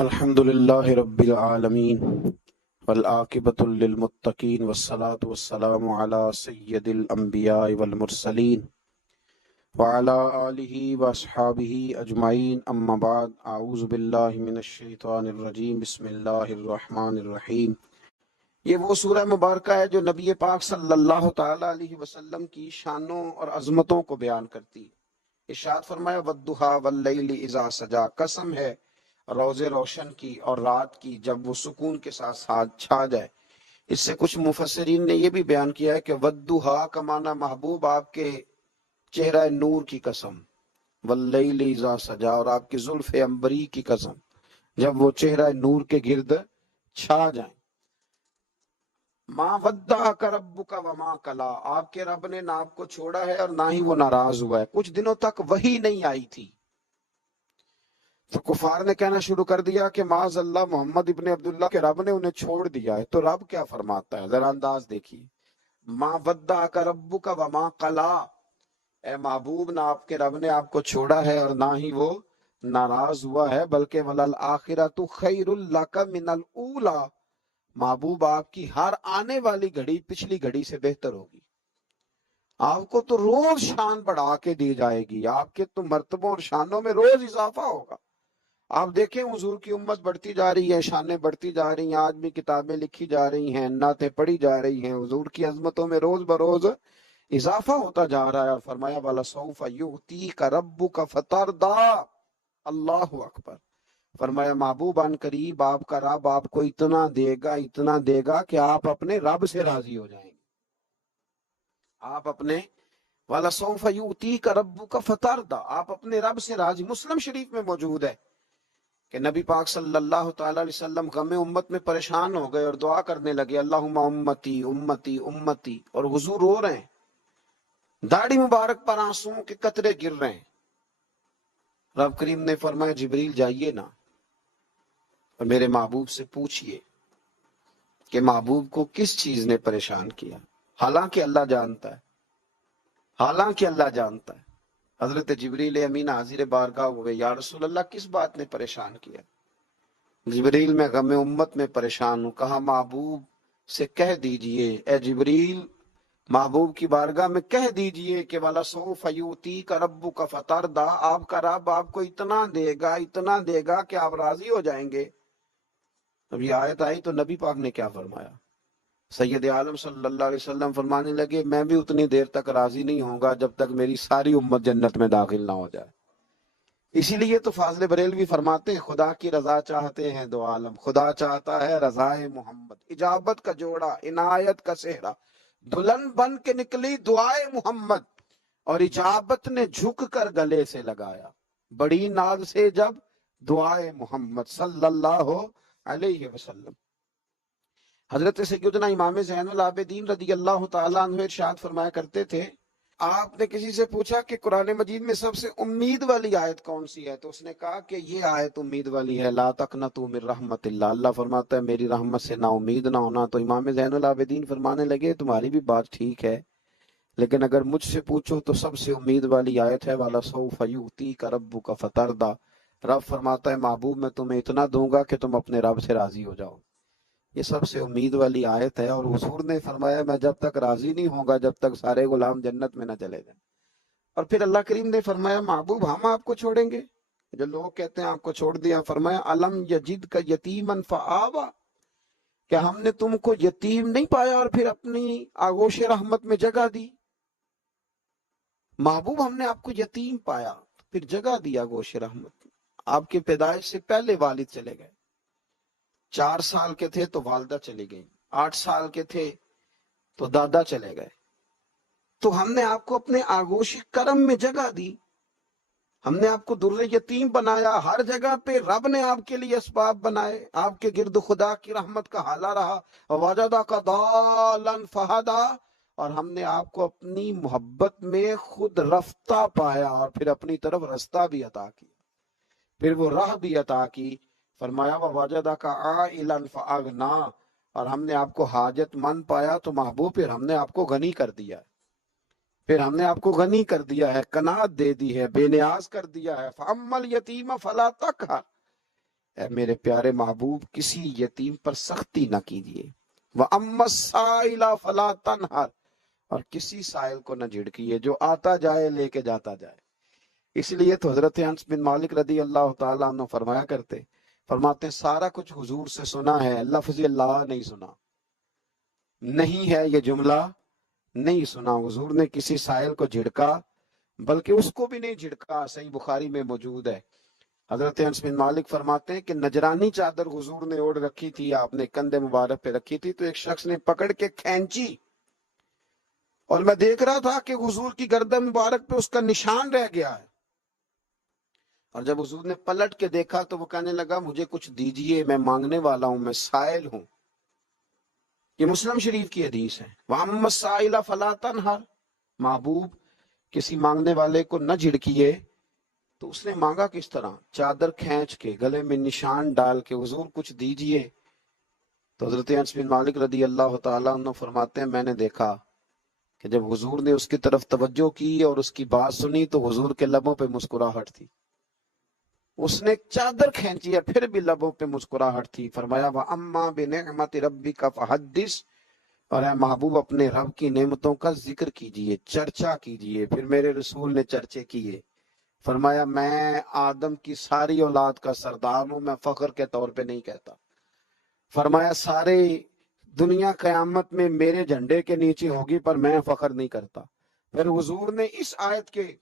الحمد للہ رب العالمین والعاقبۃ للمتقین والصلاة والسلام علی سید الانبیاء والمرسلین وعلی آلہ واصحابہ اجمعین، اما بعد، اعوذ باللہ من الشیطان الرجیم، بسم اللہ الرحمن الرحیم۔ یہ وہ سورہ مبارکہ ہے جو نبی پاک صلی اللہ تعالی علیہ وسلم کی شانوں اور عظمتوں کو بیان کرتی ہے۔ ارشاد فرمایا والضحیٰ واللیل اذا سجا، قسم ہے روز روشن کی اور رات کی جب وہ سکون کے ساتھ چھا جائے۔ اس سے کچھ مفسرین نے یہ بھی بیان کیا ہے کہ والضحیٰ کا معنی محبوب آپ کے چہرہ نور کی قسم، واللیل اذا سجا، اور آپ کی زلف عنبری کی قسم جب وہ چہرہ نور کے گرد چھا جائیں۔ ما ودعک ربک وما قلی، آپ کے رب نے نہ آپ کو چھوڑا ہے اور نہ ہی وہ ناراض ہوا ہے۔ کچھ دنوں تک وحی نہیں آئی تھی تو کفار نے کہنا شروع کر دیا کہ معاذ اللہ، محمد ابن عبداللہ کے رب نے انہیں چھوڑ دیا ہے۔ تو رب کیا فرماتا ہے، ذرا انداز دیکھیے۔ ما ودعک ربک وما قلی، اے محبوب، نہ آپ کے رب نے آپ کو چھوڑا ہے اور نہ ہی وہ ناراض ہوا ہے، بلکہ وَلَلْآخِرَةُ خَيْرٌ لَكَ مِنَ الْأُولَىٰ، محبوب آپ کی ہر آنے والی گھڑی پچھلی گھڑی سے بہتر ہوگی۔ آپ کو تو روز شان بڑھا کے دی جائے گی، آپ کے تو مرتبوں اور شانوں میں روز اضافہ ہوگا۔ آپ دیکھیں حضور کی امت بڑھتی جا رہی ہے، شانیں بڑھتی جا رہی ہیں، آج بھی کتابیں لکھی جا رہی ہیں، نعتیں پڑھی جا رہی ہیں، حضور کی عظمتوں میں روز بروز اضافہ ہوتا جا رہا ہے۔ اور فرمایا وَلَسَوْفَ يُعْتِيكَ رَبُّكَ فَتَرْضَىٰ، اللہ اکبر۔ فرمایا محبوب ان قریب آپ کا رب آپ کو اتنا دے گا کہ آپ اپنے رب سے راضی ہو جائیں گے۔ آپ اپنے وَلَسَوْفَ يُعْتِيكَ رَبُّكَ فَتَرْضَىٰ، آپ اپنے رب سے راضی۔ مسلم شریف میں موجود ہے کہ نبی پاک صلی اللہ تعالی علیہ وسلم غم امت میں پریشان ہو گئے اور دعا کرنے لگے اللہم امتی امتی امتی، اور حضور رو رہے ہیں، داڑھی مبارک پر آنسوؤں کے قطرے گر رہے ہیں۔ رب کریم نے فرمایا جبریل جائیے نا اور میرے محبوب سے پوچھئے کہ محبوب کو کس چیز نے پریشان کیا، حالانکہ اللہ جانتا ہے، حالانکہ اللہ جانتا ہے۔ حضرت جبریل امین حاضر بارگاہ ہوئے، یا رسول اللہ کس بات نے پریشان کیا؟ جبریل میں غم امت میں پریشان ہوں۔ کہا محبوب سے کہہ دیجئے، اے جبریل محبوب کی بارگاہ میں کہہ دیجئے کہ وَلَسَوْفَ يُعْتِيكَ رَبُّكَ فَتَرْضَىٰ، آپ کا رب آپ کو اتنا دے گا کہ آپ راضی ہو جائیں گے۔ اب یہ آیت آئی تو نبی پاک نے کیا فرمایا؟ سید عالم صلی اللہ علیہ وسلم فرمانے لگے میں بھی اتنی دیر تک راضی نہیں ہوں گا جب تک میری ساری امت جنت میں داخل نہ ہو جائے۔ اسی لیے تو فاضل بریلوی فرماتے ہیں خدا کی رضا چاہتے ہیں دو عالم، خدا چاہتا ہے رضائے محمد، اجابت کا جوڑا عنایت کا صحرا، دلہن بن کے نکلی دعائے محمد، اور اجابت نے جھک کر گلے سے لگایا بڑی ناز سے جب دعائے محمد صلی اللہ علیہ وسلم۔ حضرت سیدنا امام زین العابدین رضی اللہ تعالیٰ عنہ ارشاد فرمایا کرتے تھے، آپ نے کسی سے پوچھا کہ قرآن مجید میں سب سے امید والی آیت کون سی ہے، تو اس نے کہا کہ یہ آیت امید والی ہے، لا تقنطوا من رحمت اللہ، اللہ فرماتا ہے میری رحمت سے نا امید نہ ہونا۔ تو امام زین العابدین فرمانے لگے تمہاری بھی بات ٹھیک ہے، لیکن اگر مجھ سے پوچھو تو سب سے امید والی آیت ہے وَلَسَوْفَ يُعْتِيكَ رَبُّكَ فَتَرْضَىٰ، رب فرماتا ہے محبوب میں تمہیں اتنا دوں گا کہ تم اپنے رب سے راضی ہو جاؤ۔ یہ سب سے امید والی آیت ہے، اور حضور نے فرمایا میں جب تک راضی نہیں ہوں گا جب تک سارے غلام جنت میں نہ چلے جائیں۔ اور پھر اللہ کریم نے فرمایا محبوب ہم آپ کو چھوڑیں گے؟ جو لوگ کہتے ہیں آپ کو چھوڑ دیا، فرمایا الم یجدک یتیما فآویٰ، کیا ہم نے تم کو یتیم نہیں پایا اور پھر اپنی آغوش رحمت میں جگہ دی؟ محبوب ہم نے آپ کو یتیم پایا پھر جگہ دی آغوش رحمت میں۔ آپ کی پیدائش سے پہلے والد چلے گئے، 4 سال کے تھے تو والدہ چلی گئی، 8 سال کے تھے تو دادا چلے گئے، تو ہم نے آپ کو اپنے آغوش کرم میں جگہ دی، ہم نے آپ کو در یتیم بنایا، ہر جگہ پہ رب نے آپ کے لیے اسباب بنائے، آپ کے گرد خدا کی رحمت کا حالہ رہا، وَوَجَدَكَ ضَالًّا فَهَدَىٰ، اور ہم نے آپ کو اپنی محبت میں خود رفتہ پایا اور پھر اپنی طرف رستہ بھی عطا کیا، پھر وہ راہ بھی عطا کی۔ فرمایا وَوَجَدَكَ عَائِلًا فَأَغْنَىٰ، اور ہم نے آپ کو حاجت مند پایا تو محبوب پھر ہم نے آپ کو غنی کر دیا، پھر ہم نے آپ کو غنی کر دیا ہے، قناعت دے دی ہے، بے نیاز کر دیا ہے۔ فَأَمَّا الْيَتِيمَ فَلَا تَقْهَرْ، اے میرے پیارے محبوب کسی یتیم پر سختی نہ کیجیے، وَأَمَّا السَّائِلَ فَلَا تَنْهَرْ، اور کسی سائل کو نہ جھڑکیے، جو آتا جائے لے کے جاتا جائے۔ اس لیے تو حضرت انس بن مالک رضی اللہ تعالیٰ عنہ فرماتے ہیں سارا کچھ حضور سے سنا ہے، لفظ اللہ نہیں سنا، نہیں ہے یہ جملہ نہیں سنا۔ حضور نے کسی سائل کو جھڑکا، بلکہ اس کو بھی نہیں جھڑکا، صحیح بخاری میں موجود ہے۔ حضرت انس بن مالک فرماتے ہیں کہ نجرانی چادر حضور نے اوڑھ رکھی تھی، آپ نے کندھے مبارک پہ رکھی تھی، تو ایک شخص نے پکڑ کے کھینچی، اور میں دیکھ رہا تھا کہ حضور کی گردن مبارک پہ اس کا نشان رہ گیا ہے۔ اور جب حضور نے پلٹ کے دیکھا تو وہ کہنے لگا مجھے کچھ دیجئے، میں مانگنے والا ہوں، میں سائل ہوں۔ یہ مسلم شریف کی حدیث ہے۔ وَأَمَّا السَّائِلَ فَلَا تَنْهَرْ، محبوب کسی مانگنے والے کو نہ جھڑکیے۔ تو اس نے مانگا کس طرح؟ چادر کھینچ کے، گلے میں نشان ڈال کے، حضور کچھ دیجئے۔ تو حضرت انس بن مالک رضی اللہ تعالیٰ عنہ فرماتے ہیں میں نے دیکھا کہ جب حضور نے اس کی طرف توجہ کی اور اس کی بات سنی تو حضور کے لبوں پہ مسکراہٹ تھی۔ اس نے چادر کھینچی ہے پھر بھی لبوں پہ مسکراہٹ تھی۔ فرمایا وَأَمَّا بِنِعْمَةِ رَبِّكَ فَحَدِّثْ، اور اے محبوب اپنے رب کی نعمتوں کا ذکر کیجئے، چرچا کیجئے۔ پھر میرے رسول نے چرچے کیے، فرمایا میں آدم کی ساری اولاد کا سردار ہوں، میں فخر کے طور پہ نہیں کہتا۔ فرمایا سارے دنیا قیامت میں میرے جھنڈے کے نیچے ہوگی، پر میں فخر نہیں کرتا۔ پھر حضور نے اس آیت کے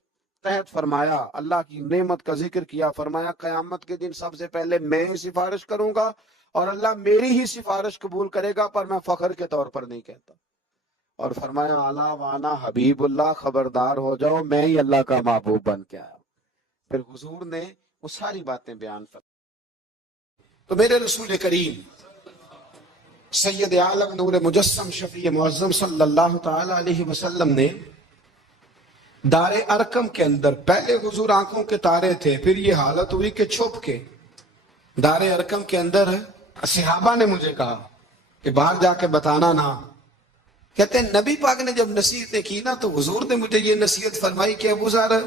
تحت فرمایا، اللہ کی نعمت کا ذکر کیا، فرمایا قیامت کے دن سب سے پہلے میں ہی سفارش کروں گا اور اللہ میری ہی سفارش قبول کرے گا، پر میں فخر کے طور پر نہیں کہتا۔ اور فرمایا الا وانا حبیب اللہ، خبردار ہو جاؤ میں ہی اللہ کا محبوب بن کے آیا۔ پھر حضور نے وہ ساری باتیں بیان فرمائیں۔ تو میرے رسول کریم سید عالم نور مجسم شفیع معظم صلی اللہ تعالی علیہ وسلم نے دار ارقم کے اندر، پہلے حضور آنکھوں کے تارے تھے، پھر یہ حالت ہوئی کہ چھپ کے دار ارقم کے اندر صحابہ نے مجھے کہا کہ باہر جا کے بتانا نہ۔ کہتے ہیں نبی پاک نے جب نصیحتیں کی نا تو حضور نے مجھے یہ نصیحت فرمائی کہ ابو ذر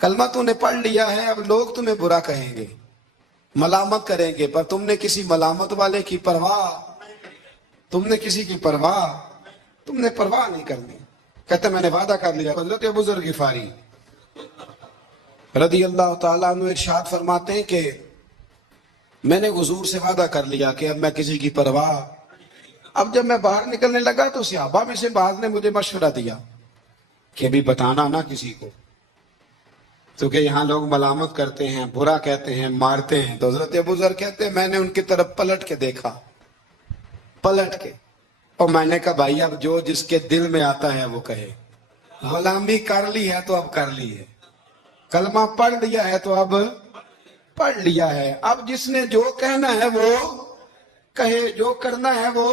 کلمہ تو نے پڑھ لیا ہے، اب لوگ تمہیں برا کہیں گے، ملامت کریں گے، پر تم نے کسی ملامت والے کی پرواہ، تم نے کسی کی پرواہ، تم نے پرواہ نہیں کرنی۔ کہتے میں نے وعدہ کر لیا۔ حضرت ابو ذر غفاری رضی اللہ تعالیٰ عنہ ارشاد فرماتے ہیں کہ میں نے حضور سے وعدہ کر لیا کہ اب میں کسی کی پرواہ۔ اب جب میں باہر نکلنے لگا تو صحابہ میں سے بعض نے مجھے مشورہ دیا کہ ابھی بتانا نہ کسی کو، کیونکہ یہاں لوگ ملامت کرتے ہیں، برا کہتے ہیں، مارتے ہیں۔ تو حضرت ابو ذر کہتے ہیں میں نے ان کی طرف پلٹ کے دیکھا، پلٹ کے، اور میں نے کہا بھائی اب جو جس کے دل میں آتا ہے وہ کہے۔ غلامی کر لی ہے تو اب کر لی ہے، کلمہ پڑھ لیا ہے تو اب پڑھ لیا ہے، اب جس نے جو کہنا ہے وہ کہے، جو کرنا ہے وہ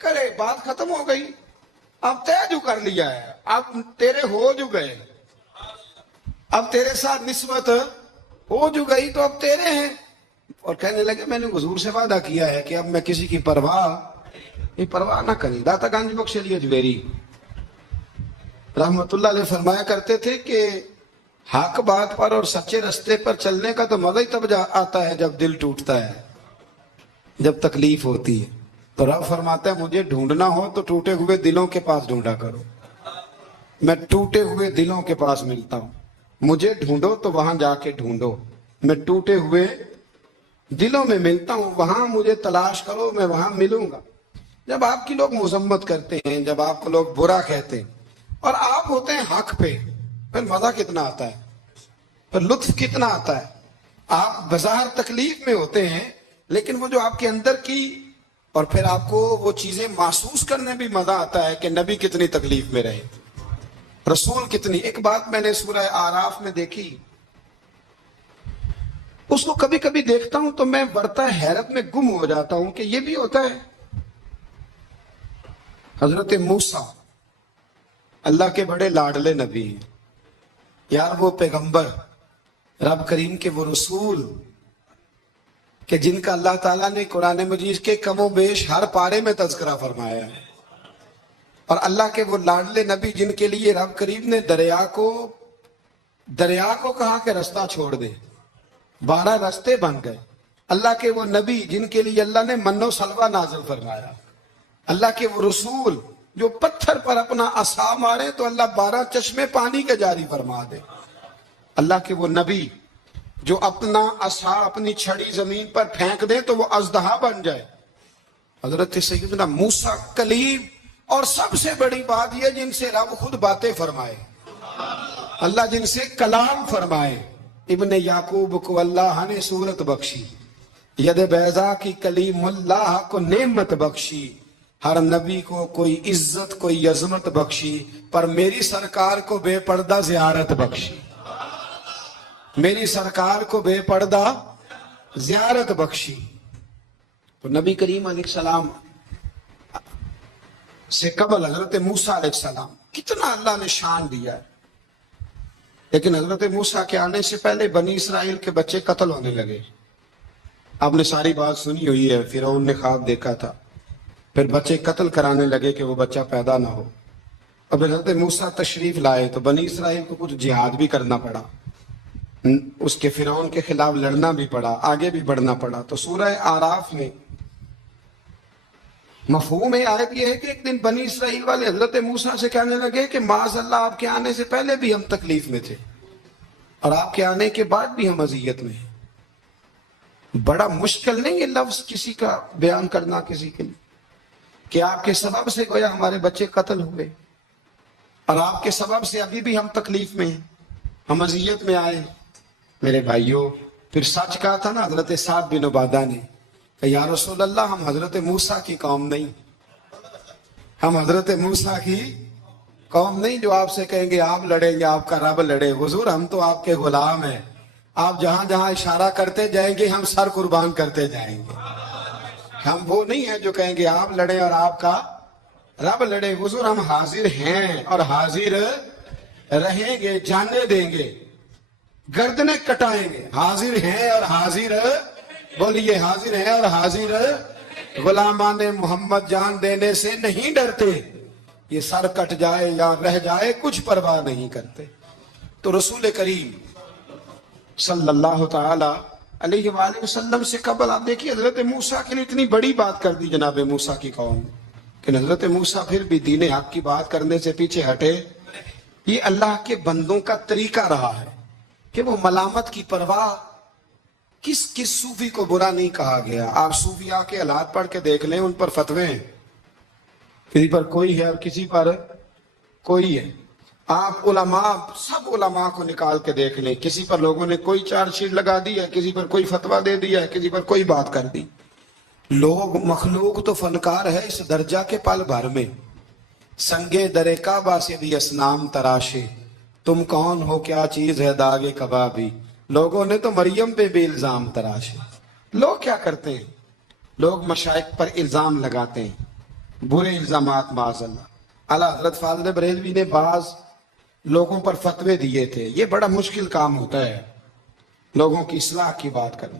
کرے، بات ختم ہو گئی۔ اب طے جو کر لیا ہے، اب تیرے ہو جو گئے، اب تیرے ساتھ نسبت ہو جو گئی تو اب تیرے ہیں۔ اور کہنے لگے میں نے حضور سے وعدہ کیا ہے کہ اب میں کسی کی پرواہ نہ کری۔ داتا گنج بخش علی اجمیری رحمت اللہ علیہ فرمایا کرتے تھے کہ حق بات پر اور سچے رستے پر چلنے کا تو مزہ ہی تب آتا ہے جب دل ٹوٹتا ہے، جب تکلیف ہوتی ہے۔ تو رب فرماتا ہے مجھے ڈھونڈنا ہو تو ٹوٹے ہوئے دلوں کے پاس ڈھونڈا کرو، میں ٹوٹے ہوئے دلوں کے پاس ملتا ہوں، مجھے ڈھونڈو تو وہاں جا کے ڈھونڈو، میں ٹوٹے ہوئے دلوں میں ملتا ہوں، وہاں مجھے تلاش کرو، میں وہاں ملوں گا۔ جب آپ کی لوگ مذمت کرتے ہیں، جب آپ کو لوگ برا کہتے ہیں اور آپ ہوتے ہیں حق پہ، پھر مزہ کتنا آتا ہے، پھر لطف کتنا آتا ہے۔ آپ بظاہر تکلیف میں ہوتے ہیں لیکن وہ جو آپ کے اندر کی، اور پھر آپ کو وہ چیزیں محسوس کرنے بھی مزہ آتا ہے کہ نبی کتنی تکلیف میں رہے، رسول کتنی۔ ایک بات میں نے سورہ اعراف میں دیکھی، اس کو کبھی کبھی دیکھتا ہوں تو میں برتا حیرت میں گم ہو جاتا ہوں کہ یہ بھی ہوتا ہے۔ حضرت موسیٰ اللہ کے بڑے لاڈلے نبی ہیں یار، وہ پیغمبر رب کریم کے، وہ رسول کہ جن کا اللہ تعالیٰ نے قرآن مجید کے کم و بیش ہر پارے میں تذکرہ فرمایا ہے، اور اللہ کے وہ لاڈلے نبی جن کے لیے رب کریم نے دریا کو کہا کہ رستہ چھوڑ دے، 12 رستے بن گئے۔ اللہ کے وہ نبی جن کے لیے اللہ نے من و سلوہ نازل فرمایا، اللہ کے وہ رسول جو پتھر پر اپنا عصا مارے تو اللہ 12 چشمے پانی کے جاری فرما دے، اللہ کے وہ نبی جو اپنا عصا اپنی چھڑی زمین پر پھینک دے تو وہ اژدہا بن جائے، حضرت سیدنا موسیٰ کلیم، اور سب سے بڑی بات یہ جن سے رب خود باتیں فرمائے، اللہ جن سے کلام فرمائے۔ ابن یعقوب کو اللہ نے صورت بخشی، ید بیضا کی کلیم اللہ کو نعمت بخشی، ہر نبی کو کوئی عزت کوئی عظمت بخشی، پر میری سرکار کو بے پردہ زیارت بخشی، میری سرکار کو بے پردہ زیارت بخشی۔ تو نبی کریم علیہ السلام سے قبل حضرت موسیٰ علیہ السلام کتنا اللہ نے شان دیا ہے، لیکن حضرت موسیٰ کے آنے سے پہلے بنی اسرائیل کے بچے قتل ہونے لگے۔ آپ نے ساری بات سنی ہوئی ہے، فرعون نے خواب دیکھا تھا، پھر بچے قتل کرانے لگے کہ وہ بچہ پیدا نہ ہو۔ اب حضرت موسیٰ تشریف لائے تو بنی اسرائیل کو کچھ جہاد بھی کرنا پڑا، اس کے فرعون کے خلاف لڑنا بھی پڑا، آگے بھی بڑھنا پڑا۔ تو سورہ اعراف میں مفہوم آیت یہ ہے کہ ایک دن بنی اسرائیل والے حضرت موسیٰ سے کہنے لگے کہ معاذ اللہ آپ کے آنے سے پہلے بھی ہم تکلیف میں تھے اور آپ کے آنے کے بعد بھی ہم اذیت میں ہیں۔ بڑا مشکل نہیں یہ لفظ کسی کا بیان کرنا کسی کے لیے کہ آپ کے سبب سے گویا ہمارے بچے قتل ہوئے اور آپ کے سبب سے ابھی بھی ہم تکلیف میں ہیں، ہم اذیت میں آئے۔ میرے بھائیوں، پھر سچ کہا تھا نا حضرت سعد بن عبادہ نے کہ یا رسول اللہ ہم حضرت موسیٰ کی قوم نہیں، ہم حضرت موسیٰ کی قوم نہیں جو آپ سے کہیں گے آپ لڑیں گے آپ کا رب لڑے۔ حضور ہم تو آپ کے غلام ہیں، آپ جہاں جہاں اشارہ کرتے جائیں گے ہم سر قربان کرتے جائیں گے۔ ہم وہ نہیں ہیں جو کہیں گے آپ لڑیں اور آپ کا رب لڑے۔ حضور ہم حاضر ہیں اور حاضر رہیں گے، جانے دیں گے، گردنیں کٹائیں گے، حاضر ہیں اور حاضر، بولیے حاضر ہیں اور حاضر، غلامان محمد جان دینے سے نہیں ڈرتے، یہ سر کٹ جائے یا رہ جائے کچھ پرواہ نہیں کرتے۔ تو رسول کریم صلی اللہ تعالی علیہ وآلہ وسلم سے قبل آپ دیکھیے حضرت موسیٰ کے لیے اتنی بڑی بات کر دی جناب موسیٰ کی قوم، کہ حضرت موسیٰ پھر بھی دین حق کی بات کرنے سے پیچھے ہٹے۔ یہ اللہ کے بندوں کا طریقہ رہا ہے کہ وہ ملامت کی پرواہ، کس صوفی کو برا نہیں کہا گیا۔ آپ صوفیاء کے حالات پڑھ کے دیکھ لیں، ان پر فتوے ہیں، کسی پر کوئی ہے اور کسی پر کوئی ہے۔ آپ علماء، سب علماء کو نکال کے دیکھ لیں، کسی پر لوگوں نے کوئی چارج شیٹ لگا دی ہے، کسی پر کوئی فتویٰ دے دیا ہے، کسی پر کوئی بات کر دی۔ لوگ مخلوق تو فنکار ہے اس درجہ کے پل بھر میں، سنگے در کعبہ سے بھی اسنام تراشے، تم کون ہو کیا چیز ہے داغ کبابی۔ لوگوں نے تو مریم پہ بھی الزام تراشے۔ لوگ کیا کرتے ہیں؟ لوگ مشائخ پر الزام لگاتے ہیں، برے الزامات معاذ اللہ۔ اعلیٰ حضرت فاضل بریلوی نے بعض لوگوں پر فتوے دیے تھے، یہ بڑا مشکل کام ہوتا ہے لوگوں کی اصلاح کی بات کرنا۔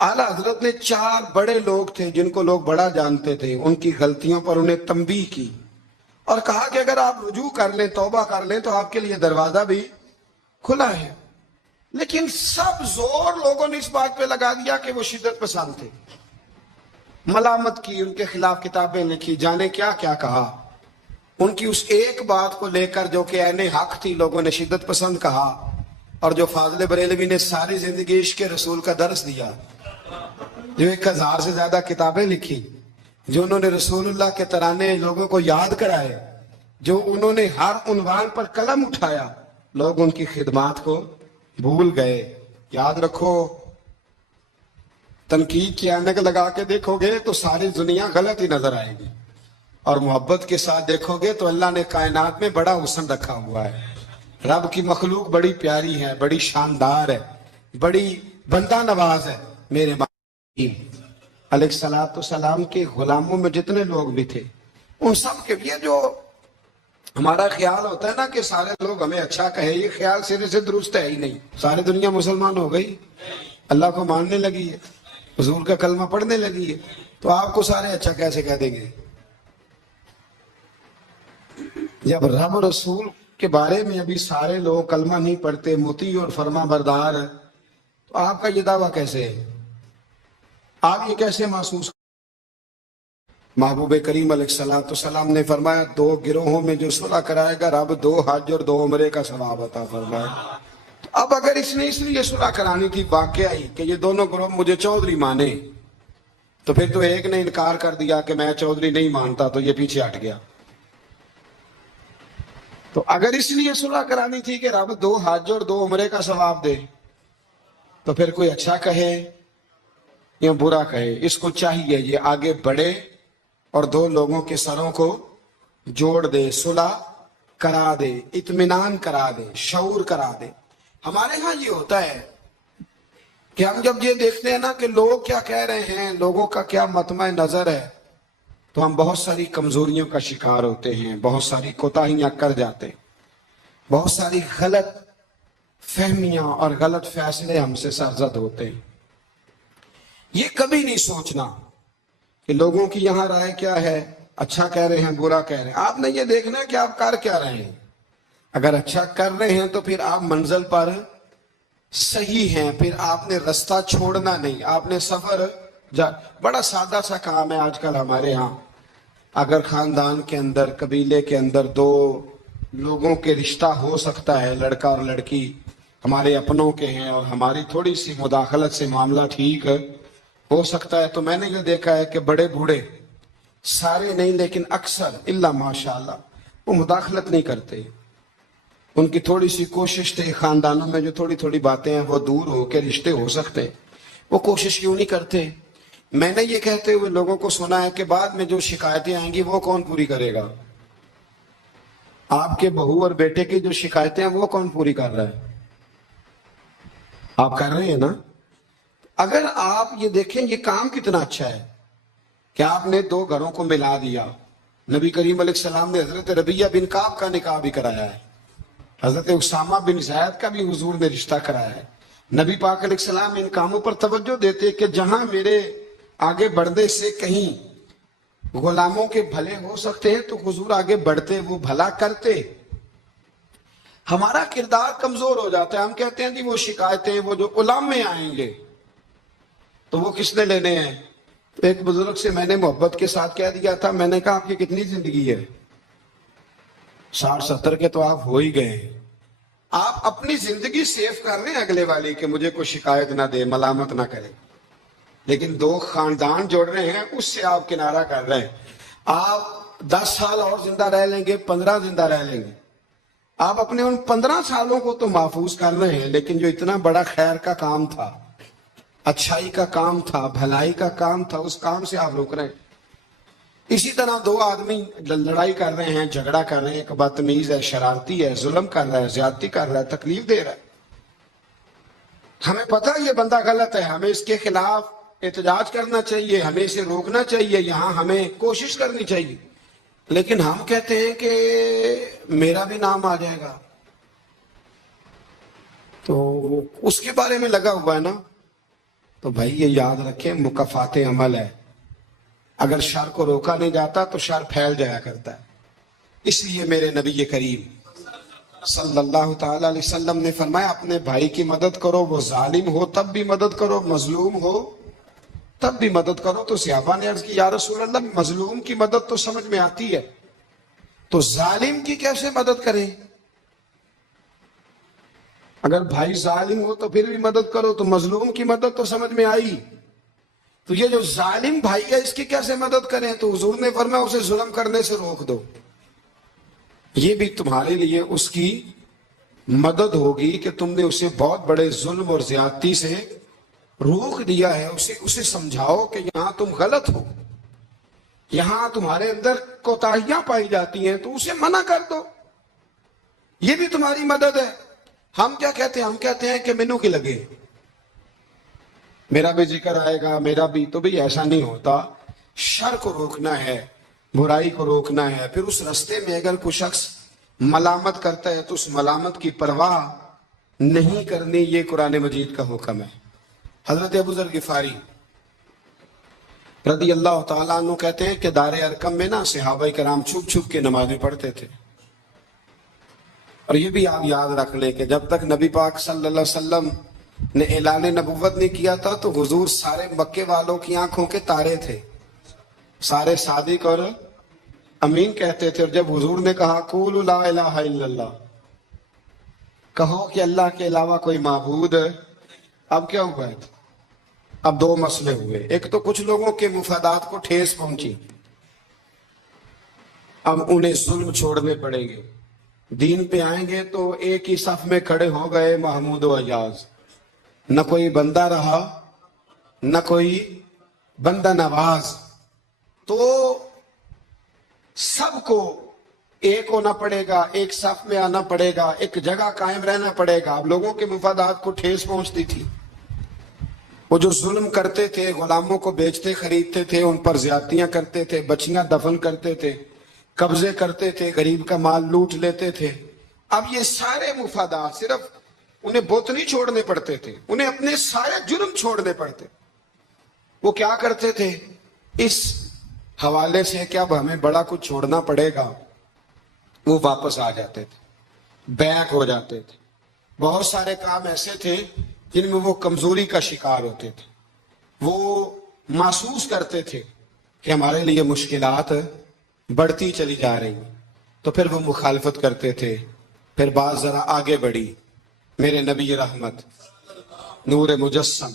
اعلیٰ حضرت نے 4 بڑے لوگ تھے جن کو لوگ بڑا جانتے تھے، ان کی غلطیوں پر انہیں تنبیہ کی اور کہا کہ اگر آپ رجوع کر لیں، توبہ کر لیں تو آپ کے لیے دروازہ بھی کھلا ہے۔ لیکن سب زور لوگوں نے اس بات پہ لگا دیا کہ وہ شدت پسند تھے، ملامت کی، ان کے خلاف کتابیں لکھی، جانے کیا کیا کہا۔ ان کی اس ایک بات کو لے کر جو کہ عین حق تھی، لوگوں نے شدت پسند کہا، اور جو فاضل بریلوی نے ساری زندگی عشق رسول کا درس دیا، جو 1000 سے زیادہ کتابیں لکھی، جو انہوں نے رسول اللہ کے ترانے لوگوں کو یاد کرائے، جو انہوں نے ہر عنوان پر قلم اٹھایا، لوگ ان کی خدمات کو بھول گئے۔ یاد رکھو، تنقید کی اینک لگا کے دیکھو گے تو ساری دنیا غلط ہی نظر آئے گی، اور محبت کے ساتھ دیکھو گے تو اللہ نے کائنات میں بڑا حسن رکھا ہوا ہے۔ رب کی مخلوق بڑی پیاری ہے، بڑی شاندار ہے، بڑی بندہ نواز ہے۔ میرے علیہ السلام کے غلاموں میں جتنے لوگ بھی تھے، ان سب کے یہ جو ہمارا خیال ہوتا ہے نا کہ سارے لوگ ہمیں اچھا کہے، یہ خیال سرے سے درست ہے ہی نہیں۔ ساری دنیا مسلمان ہو گئی، اللہ کو ماننے لگی ہے، حضور کا کلمہ پڑھنے لگی ہے، تو آپ کو سارے اچھا کیسے کہہ دیں گے؟ جب رب رسول کے بارے میں ابھی سارے لوگ کلمہ نہیں پڑھتے، مطیع اور فرما بردار ہے، تو آپ کا یہ دعویٰ کیسے ہے؟ آپ یہ کیسے محسوس؟ محبوب کریم علیہ السلام نے فرمایا 2 گروہوں میں جو صلح کرائے گا رب 2 حج اور 2 عمرے کا ثواب عطا فرمائے گا۔ اب اگر اس نے اس لیے صلح کرانی تھی واقعہ ہی کہ یہ دونوں گروہ مجھے چودھری مانے، تو پھر تو ایک نے انکار کر دیا کہ میں چودھری نہیں مانتا، تو یہ پیچھے ہٹ گیا۔ تو اگر اس لیے صلح کرانی تھی کہ رب 2 حج اور 2 عمرے کا ثواب دے، تو پھر کوئی اچھا کہے یا برا کہے، اس کو چاہیے یہ آگے بڑھے اور 2 لوگوں کے سروں کو جوڑ دے، صلح کرا دے، اطمینان کرا دے، شعور کرا دے۔ ہمارے ہاں یہ ہوتا ہے کہ ہم جب یہ دیکھتے ہیں نا کہ لوگ کیا کہہ رہے ہیں، لوگوں کا کیا مطمع نظر ہے، تو ہم بہت ساری کمزوریوں کا شکار ہوتے ہیں، بہت ساری کوتاہیاں کر جاتے ہیں، بہت ساری غلط فہمیاں اور غلط فیصلے ہم سے سرزد ہوتے ہیں۔ یہ کبھی نہیں سوچنا کہ لوگوں کی یہاں رائے کیا ہے، اچھا کہہ رہے ہیں برا کہہ رہے ہیں۔ آپ نے یہ دیکھنا ہے کہ آپ کر کیا رہے ہیں۔ اگر اچھا کر رہے ہیں تو پھر آپ منزل پر صحیح ہیں، پھر آپ نے رستہ چھوڑنا نہیں، آپ نے سفر بڑا سادہ سا کام ہے آج کل ہمارے ہاں۔ اگر خاندان کے اندر، قبیلے کے اندر 2 لوگوں کے رشتہ ہو سکتا ہے، لڑکا اور لڑکی ہمارے اپنوں کے ہیں اور ہماری تھوڑی سی مداخلت سے معاملہ ٹھیک ہو سکتا ہے، تو میں نے یہ دیکھا ہے کہ بڑے بوڑھے، سارے نہیں لیکن اکثر الا ماشاءاللہ، وہ مداخلت نہیں کرتے۔ ان کی تھوڑی سی کوشش تھی خاندانوں میں جو تھوڑی تھوڑی باتیں ہیں وہ دور ہو کے رشتے ہو سکتے ہیں، وہ کوشش کیوں نہیں کرتے؟ میں نے یہ کہتے ہوئے لوگوں کو سنا ہے کہ بعد میں جو شکایتیں آئیں گی وہ کون پوری کرے گا؟ آپ کے بہو اور بیٹے کی جو شکایتیں ہیں وہ کون پوری کر رہا ہے؟ آپ کر رہے ہیں نا؟ اگر آپ یہ دیکھیں یہ کام کتنا اچھا ہے کہ آپ نے 2 گھروں کو ملا دیا۔ نبی کریم علیہ السلام نے حضرت ربیہ بن کعب کا نکاح بھی کرایا ہے، حضرت اسامہ بن زید کا بھی حضور نے رشتہ کرایا ہے۔ نبی پاک علیہ السلام ان کاموں پر توجہ دیتے کہ جہاں میرے آگے بڑھنے سے کہیں غلاموں کے بھلے ہو سکتے ہیں تو حضور آگے بڑھتے، وہ بھلا کرتے۔ ہمارا کردار کمزور ہو جاتا ہے، ہم کہتے ہیں کہ وہ شکایتیں، وہ جو علماء آئیں گے تو وہ کس نے لینے ہیں؟ ایک بزرگ سے میں نے محبت کے ساتھ کہہ دیا تھا، میں نے کہا آپ کی کتنی زندگی ہے؟ 60-70 کے تو آپ ہو ہی گئے ہیں۔ آپ اپنی زندگی سیف کر رہے ہیں اگلے والی کہ مجھے کوئی شکایت نہ دے، ملامت نہ کرے، لیکن 2 خاندان جوڑ رہے ہیں، اس سے آپ کنارہ کر رہے ہیں۔ آپ 10 سال اور زندہ رہ لیں گے، 15 زندہ رہ لیں گے، آپ اپنے ان 15 سالوں کو تو محفوظ کر رہے ہیں، لیکن جو اتنا بڑا خیر کا کام تھا، اچھائی کا کام تھا، بھلائی کا کام تھا، اس کام سے آپ روک رہے ہیں۔ اسی طرح 2 آدمی لڑائی کر رہے ہیں، جھگڑا کر رہے ہیں، ایک بدتمیز ہے، شرارتی ہے، ظلم کر رہا ہے، زیادتی کر رہا ہے، تکلیف دے رہا ہے، ہمیں پتہ یہ بندہ غلط ہے، ہمیں اس کے خلاف احتجاج کرنا چاہیے، ہمیں اسے روکنا چاہیے، یہاں ہمیں کوشش کرنی چاہیے، لیکن ہم کہتے ہیں کہ میرا بھی نام آ جائے گا، تو اس کے بارے میں لگا ہوا ہے نا۔ تو بھائی یہ یاد رکھیں، مکافات عمل ہے، اگر شر کو روکا نہیں جاتا تو شر پھیل جایا کرتا ہے۔ اس لیے میرے نبی کریم صلی اللہ تعالی علیہ وسلم نے فرمایا اپنے بھائی کی مدد کرو، وہ ظالم ہو تب بھی مدد کرو، مظلوم ہو تب بھی مدد کرو۔ تو صحابہ نے عرض کی یا رسول اللہ مظلوم کی مدد تو سمجھ میں آتی ہے، تو ظالم کی کیسے مدد کریں؟ اگر بھائی ظالم ہو تو پھر بھی مدد کرو، تو مظلوم کی مدد تو سمجھ میں آئی، تو یہ جو ظالم بھائی ہے اس کی کیسے مدد کریں؟ تو حضور نے فرمایا اسے ظلم کرنے سے روک دو، یہ بھی تمہارے لیے اس کی مدد ہوگی کہ تم نے اسے بہت بڑے ظلم اور زیادتی سے روک دیا ہے، اسے سمجھاؤ کہ یہاں تم غلط ہو، یہاں تمہارے اندر کوتاہیاں پائی جاتی ہیں، تو اسے منع کر دو، یہ بھی تمہاری مدد ہے۔ ہم کیا کہتے ہیں؟ ہم کہتے ہیں کہ مینو کی لگے، میرا بھی ذکر آئے گا، میرا بھی، تو بھی ایسا نہیں ہوتا۔ شر کو روکنا ہے، برائی کو روکنا ہے، پھر اس رستے میں اگر کوئی شخص ملامت کرتا ہے تو اس ملامت کی پرواہ نہیں کرنی، یہ قرآن مجید کا حکم ہے۔ حضرت ابو ذر غفاری رضی اللہ تعالیٰ عنہ کہتے ہیں کہ دار ارقم میں نا صحابہ کرام چھپ چھپ کے نمازیں پڑھتے تھے، اور یہ بھی آپ یاد رکھ لیں کہ جب تک نبی پاک صلی اللہ علیہ وسلم نے اعلان نبوت نہیں کیا تھا تو حضور سارے مکے والوں کی آنکھوں کے تارے تھے، سارے صادق اور امین کہتے تھے، اور جب حضور نے کہا قولوا لا الہ الا اللہ، کہو کہ اللہ کے علاوہ کوئی معبود ہے، اب کیا ہوا ہے؟ اب دو مسئلے ہوئے، ایک تو کچھ لوگوں کے مفادات کو ٹھیس پہنچی، اب انہیں ظلم چھوڑنے پڑیں گے، دین پہ آئیں گے تو ایک ہی صف میں کھڑے ہو گئے محمود و ایاز، نہ کوئی بندہ رہا نہ کوئی بندہ نواز، تو سب کو ایک ہونا پڑے گا، ایک صف میں آنا پڑے گا، ایک جگہ قائم رہنا پڑے گا۔ اب لوگوں کے مفادات کو ٹھیس پہنچتی تھی، وہ جو ظلم کرتے تھے، غلاموں کو بیچتے خریدتے تھے، ان پر زیادتیاں کرتے تھے، بچیاں دفن کرتے تھے، قبضے کرتے تھے، غریب کا مال لوٹ لیتے تھے، اب یہ سارے مفادات صرف انہیں بت نہیں چھوڑنے پڑتے تھے، انہیں اپنے سارے جرم چھوڑنے پڑتے۔ وہ کیا کرتے تھے؟ اس حوالے سے کہ اب ہمیں بڑا کچھ چھوڑنا پڑے گا، وہ واپس آ جاتے تھے، بیک ہو جاتے تھے۔ بہت سارے کام ایسے تھے جن میں وہ کمزوری کا شکار ہوتے تھے، وہ محسوس کرتے تھے کہ ہمارے لیے مشکلات بڑھتی چلی جا رہی، تو پھر وہ مخالفت کرتے تھے۔ پھر بات ذرا آگے بڑھی، میرے نبی رحمت، نور مجسم،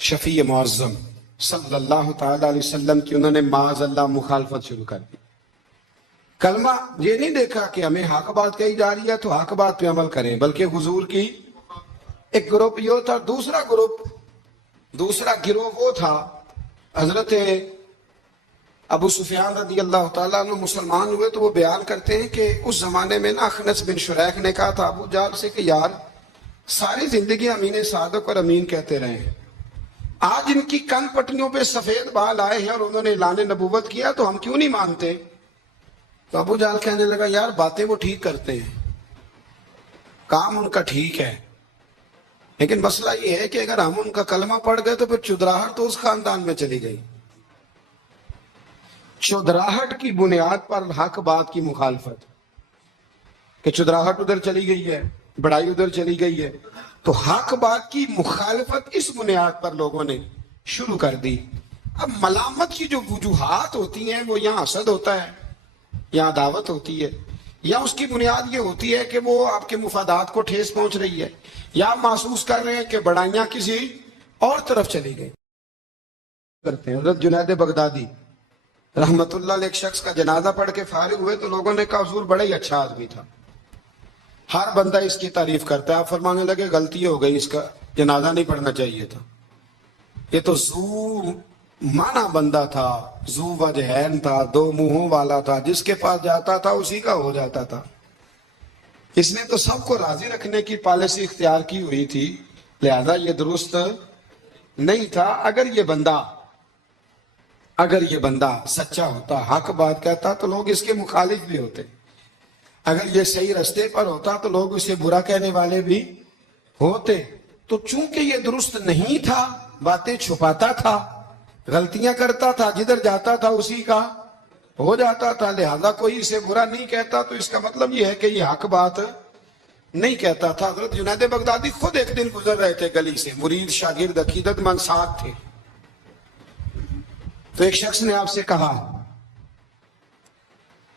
شفیع معظم صلی اللہ تعالی علیہ وسلم کی انہوں نے معاذ اللہ مخالفت شروع کر دی۔ کلمہ یہ نہیں دیکھا کہ ہمیں حق بات کہی جا رہی ہے تو حق بات پہ عمل کریں، بلکہ حضور کی ایک گروپ یہ تھا، دوسرا گروہ وہ تھا، حضرت ابو سفیان رضی اللہ تعالیٰ عنہ مسلمان ہوئے تو وہ بیان کرتے ہیں کہ اس زمانے میں نا اخنس بن شریح نے کہا تھا ابو جہل سے کہ یار ساری زندگی امین صادق اور امین کہتے رہے ہیں، آج ان کی کن پٹیوں پہ سفید بال آئے ہیں اور انہوں نے اعلان نبوت کیا تو ہم کیوں نہیں مانتے؟ تو ابو جہل کہنے لگا یار باتیں وہ ٹھیک کرتے ہیں، کام ان کا ٹھیک ہے، لیکن مسئلہ یہ ہے کہ اگر ہم ان کا کلمہ پڑھ گئے تو پھر چودراہٹ تو اس خاندان میں چلی گئی، چودراہٹ کی بنیاد پر حق بات کی مخالفت، کہ چودراہٹ ادھر چلی گئی ہے، بڑائی ادھر چلی گئی ہے، تو حق بات کی مخالفت اس بنیاد پر لوگوں نے شروع کر دی۔ اب ملامت کی جو وجوہات ہوتی ہیں وہ یہاں حسد ہوتا ہے، یا عداوت ہوتی ہے، یا اس کی بنیاد یہ ہوتی ہے کہ وہ آپ کے مفادات کو ٹھیس پہنچ رہی ہے، یا آپ محسوس کر رہے ہیں کہ بڑائیاں کسی اور طرف چلی گئی کرتے ہیں۔ حضرت جنید بغدادی رحمت اللہ علیہ ایک شخص کا جنازہ پڑھ کے فارغ ہوئے تو لوگوں نے کہا حضور بڑا ہی اچھا آدمی تھا، ہر بندہ اس کی تعریف کرتا ہے۔ آپ فرمانے لگے غلطی ہو گئی، اس کا جنازہ نہیں پڑھنا چاہیے تھا، یہ تو ذو معنی بندہ تھا، ذو وجہین تھا، دو منہوں والا تھا، جس کے پاس جاتا تھا اسی کا ہو جاتا تھا، اس نے تو سب کو راضی رکھنے کی پالیسی اختیار کی ہوئی تھی، لہذا یہ درست نہیں تھا۔ اگر یہ بندہ سچا ہوتا، حق بات کہتا تو لوگ اس کے مخالف بھی ہوتے، اگر یہ صحیح رستے پر ہوتا تو لوگ اسے برا کہنے والے بھی ہوتے، تو چونکہ یہ درست نہیں تھا، باتیں چھپاتا تھا، غلطیاں کرتا تھا، جدھر جاتا تھا اسی کا ہو جاتا تھا، لہذا کوئی اسے برا نہیں کہتا، تو اس کا مطلب یہ ہے کہ یہ حق بات نہیں کہتا تھا۔ حضرت جنید بغدادی خود ایک دن گزر رہے تھے گلی سے، مرید شاگرد عقیدت مند ساتھ تھے، تو ایک شخص نے آپ سے کہا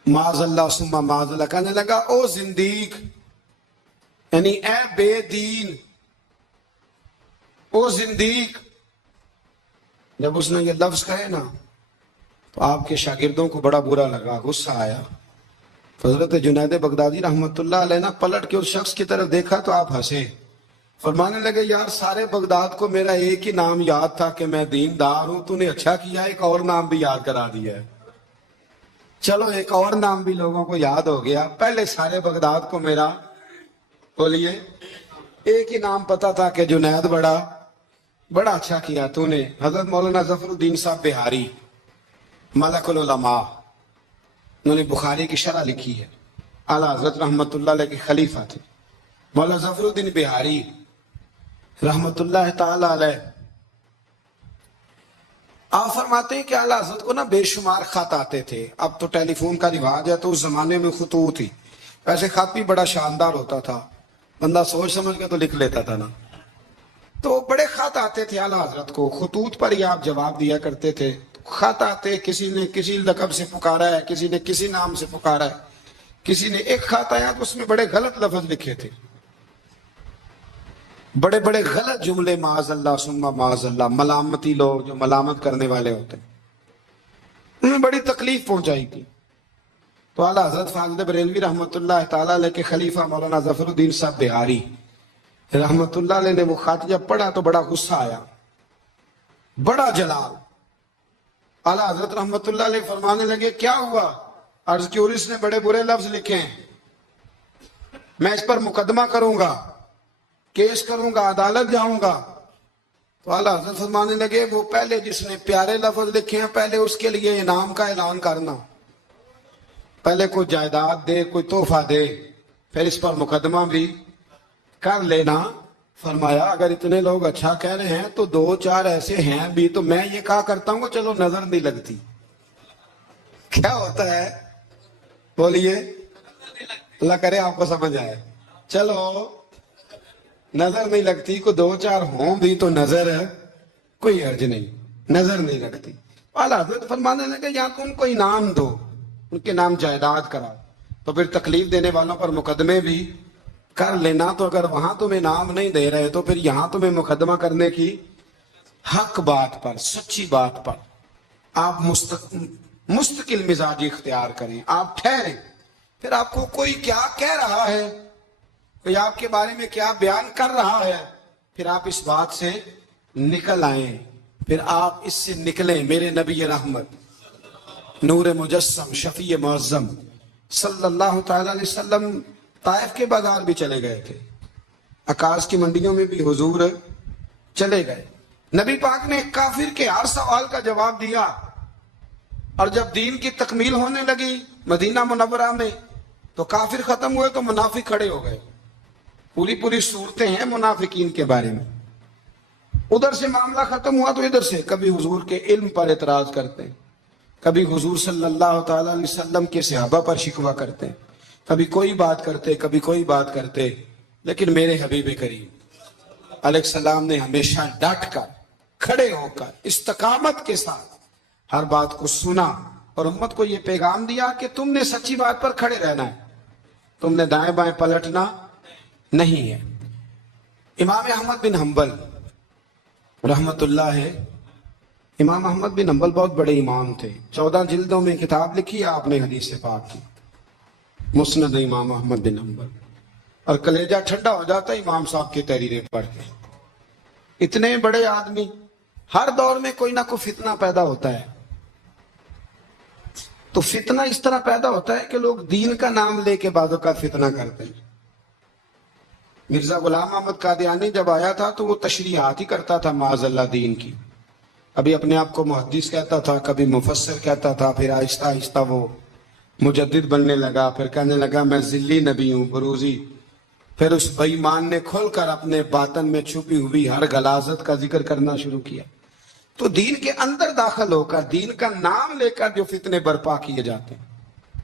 معاذ اللہ ثم معاذ اللہ، کہنے لگا او زندیق، یعنی اے بے دین، او زندیق۔ جب اس نے یہ لفظ کہے نا تو آپ کے شاگردوں کو بڑا برا لگا، غصہ آیا۔ حضرت جنید بغدادی رحمت اللہ علیہ نے پلٹ کے اس شخص کی طرف دیکھا تو آپ ہنسے، فرمانے لگے یار سارے بغداد کو میرا ایک ہی نام یاد تھا کہ میں دیندار ہوں، تو نے اچھا کیا ایک اور نام بھی یاد کرا دیا ہے۔ چلو ایک اور نام بھی لوگوں کو یاد ہو گیا، پہلے سارے بغداد کو میرا بولیے ایک ہی نام پتا تھا کہ جنید بڑا اچھا کیا تو نے۔ حضرت مولانا ظفر الدین صاحب بہاری ملک العلماء، انہوں نے بخاری کی شرح لکھی ہے، اعلیٰ حضرت رحمت اللہ علیہ کے خلیفہ تھے مولانا ظفر الدین بہاری رحمت اللہ تعالی علیہ۔ آپ فرماتے ہیں کہ اعلیٰ حضرت کو نا بے شمار خط آتے تھے، اب تو ٹیلی فون کا رواج ہے تو اس زمانے میں خطوط ہی، ویسے خط بھی بڑا شاندار ہوتا تھا، بندہ سوچ سمجھ کے تو لکھ لیتا تھا نا، تو بڑے خط آتے تھے اعلیٰ حضرت کو، خطوط پر ہی آپ جواب دیا کرتے تھے. خط آتے، کسی نے کسی لقب سے پکارا ہے، کسی نے کسی نام سے پکارا ہے، کسی نے ایک خط آیا تو اس میں بڑے غلط لفظ لکھے تھے، بڑے بڑے غلط جملے، معاذ اللہ ثم معاذ اللہ، ملامتی لوگ جو ملامت کرنے والے ہوتے ہیں، انہیں بڑی تکلیف پہنچائی تھی. تو اعلیٰ حضرت فاضل بریلوی رحمۃ اللہ تعالیٰ علیہ کے خلیفہ مولانا ظفر الدین صاحب بہاری رحمۃ اللہ علیہ نے وہ خط جب پڑھا تو بڑا غصہ آیا، بڑا جلال. اعلیٰ حضرت رحمۃ اللہ علیہ فرمانے لگے کیا ہوا؟ عرض کی اور اس نے بڑے برے لفظ لکھے ہیں، میں اس پر مقدمہ کروں گا، کیس کروں گا، عدالت جاؤں گا. تو اعلیٰ حضرت فرمانے لگے وہ پہلے جس نے پیارے لفظ لکھے ہیں پہلے اس کے لیے انعام کا اعلان کرنا، پہلے کوئی جائیداد دے، کوئی تحفہ دے، پھر اس پر مقدمہ بھی کر لینا. فرمایا اگر اتنے لوگ اچھا کہہ رہے ہیں تو دو چار ایسے ہیں بھی تو میں یہ کہا کرتا ہوں کہ چلو نظر نہیں لگتی. کیا ہوتا ہے بولیے، اللہ کرے آپ کو سمجھ آئے. چلو نظر نہیں لگتی، کو دو چار ہوں بھی تو نظر ہے، کوئی حرج نہیں، نظر نہیں لگتی. اعلیٰ حضرت فرمانے لگے یا تو ان کو انعام دو، ان کے نام جائیداد کراؤ، تو پھر تکلیف دینے والوں پر مقدمے بھی کر لینا. تو اگر وہاں تمہیں انعام نہیں دے رہے تو پھر یہاں تمہیں مقدمہ کرنے کی حق بات پر، سچی بات پر آپ مستقل مزاجی اختیار کریں، آپ ٹھہریں. پھر آپ کو کوئی کیا کہہ رہا ہے، کوئی آپ کے بارے میں کیا بیان کر رہا ہے، پھر آپ اس بات سے نکل آئیں، پھر آپ اس سے نکلیں. میرے نبی رحمت، نور مجسم، شفیع معظم صلی اللہ تعالی علیہ وسلم طائف کے بازار بھی چلے گئے تھے، عکاظ کی منڈیوں میں بھی حضور چلے گئے. نبی پاک نے کافر کے ہر سوال کا جواب دیا، اور جب دین کی تکمیل ہونے لگی مدینہ منورہ میں تو کافر ختم ہوئے تو منافق کھڑے ہو گئے. پوری صورتیں ہیں منافقین کے بارے میں. ادھر سے معاملہ ختم ہوا تو ادھر سے کبھی حضور کے علم پر اعتراض کرتے ہیں، کبھی حضور صلی اللہ تعالی علیہ وسلم کے صحابہ پر شکوہ کرتے ہیں، کبھی کوئی بات کرتے، کبھی کوئی بات کرتے. لیکن میرے حبیب کریم علیہ السلام نے ہمیشہ ڈٹ کر، کھڑے ہو کر، استقامت کے ساتھ ہر بات کو سنا اور امت کو یہ پیغام دیا کہ تم نے سچی بات پر کھڑے رہنا ہے، تم نے دائیں بائیں پلٹنا نہیں ہے. امام احمد بن حنبل رحمت اللہ ہے، امام احمد بن حنبل بہت بڑے امام تھے، 14 جلدوں میں کتاب لکھی آپ نے حدیث پاک کی، مسند امام احمد بن حنبل. اور کلیجہ ٹھنڈا ہو جاتا ہے امام صاحب کی تحریریں پڑھ کے. اتنے بڑے آدمی، ہر دور میں کوئی نہ کوئی فتنہ پیدا ہوتا ہے. تو فتنہ اس طرح پیدا ہوتا ہے کہ لوگ دین کا نام لے کے بعض اوقات فتنہ کرتے ہیں. مرزا غلام احمد قادیانی جب آیا تھا تو وہ تشریحات ہی کرتا تھا معاذ اللہ دین کی. ابھی اپنے آپ کو محدث کہتا تھا، کبھی مفسر کہتا تھا، پھر آہستہ آہستہ وہ مجدد بننے لگا، پھر کہنے لگا میں ذلی نبی ہوں، بروزی. پھر اس بے ایمان نے کھل کر اپنے باطن میں چھپی ہوئی ہر غلاظت کا ذکر کرنا شروع کیا. تو دین کے اندر داخل ہو کر دین کا نام لے کر جو فتنے برپا کیے جاتے ہیں،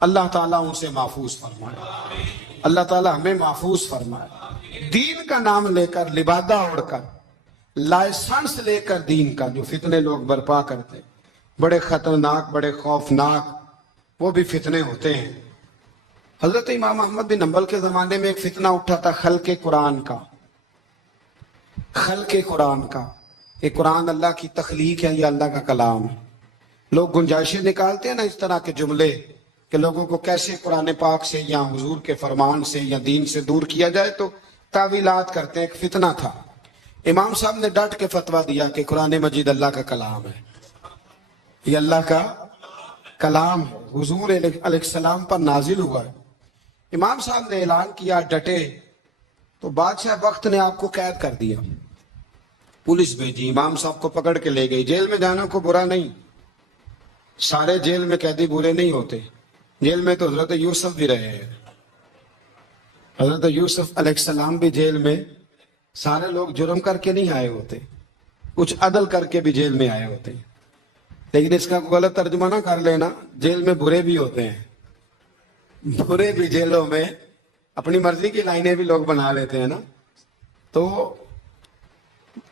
اللہ تعالیٰ ان سے محفوظ فرمائے، اللہ تعالیٰ ہمیں محفوظ فرمائے. دین کا نام لے کر، لبادہ اوڑھ کر، لائسنس لے کر دین کا جو فتنے لوگ برپا کرتے، بڑے خطرناک، بڑے خوفناک وہ بھی فتنے ہوتے ہیں. حضرت امام احمد بن حنبل کے زمانے میں ایک فتنہ اٹھا تھا خلق قرآن کا. خلق قرآن کا، یہ قرآن اللہ کی تخلیق ہے، یہ اللہ کا کلام ہے. لوگ گنجائشیں نکالتے ہیں نا اس طرح کے جملے کہ لوگوں کو کیسے قرآن پاک سے یا حضور کے فرمان سے یا دین سے دور کیا جائے، تو تعویلات کرتے ہیں. ایک فتنہ تھا. امام صاحب نے ڈٹ کے فتویٰ دیا کہ قرآن مجید اللہ کا کلام ہے، یہ اللہ کا کلام ہے، حضور علیہ السلام پر نازل ہوا ہے. امام صاحب نے اعلان کیا، ڈٹے، تو بادشاہ وقت نے آپ کو قید کر دیا. پولیس بھیجی، امام صاحب کو پکڑ کے لے گئی. جیل میں جانا کو برا نہیں، سارے جیل میں قیدی برے نہیں ہوتے. جیل میں تو حضرت یوسف بھی رہے ہیں، حضرت یوسف علیہ السلام بھی جیل میں. سارے لوگ جرم کر کے نہیں آئے ہوتے، کچھ عدل کر کے بھی جیل میں آئے ہوتے ہیں. لیکن اس کا غلط ترجمہ نہ کر لینا، جیل میں برے بھی ہوتے ہیں، برے بھی جیلوں میں اپنی مرضی کی لائنیں بھی لوگ بنا لیتے ہیں نا. تو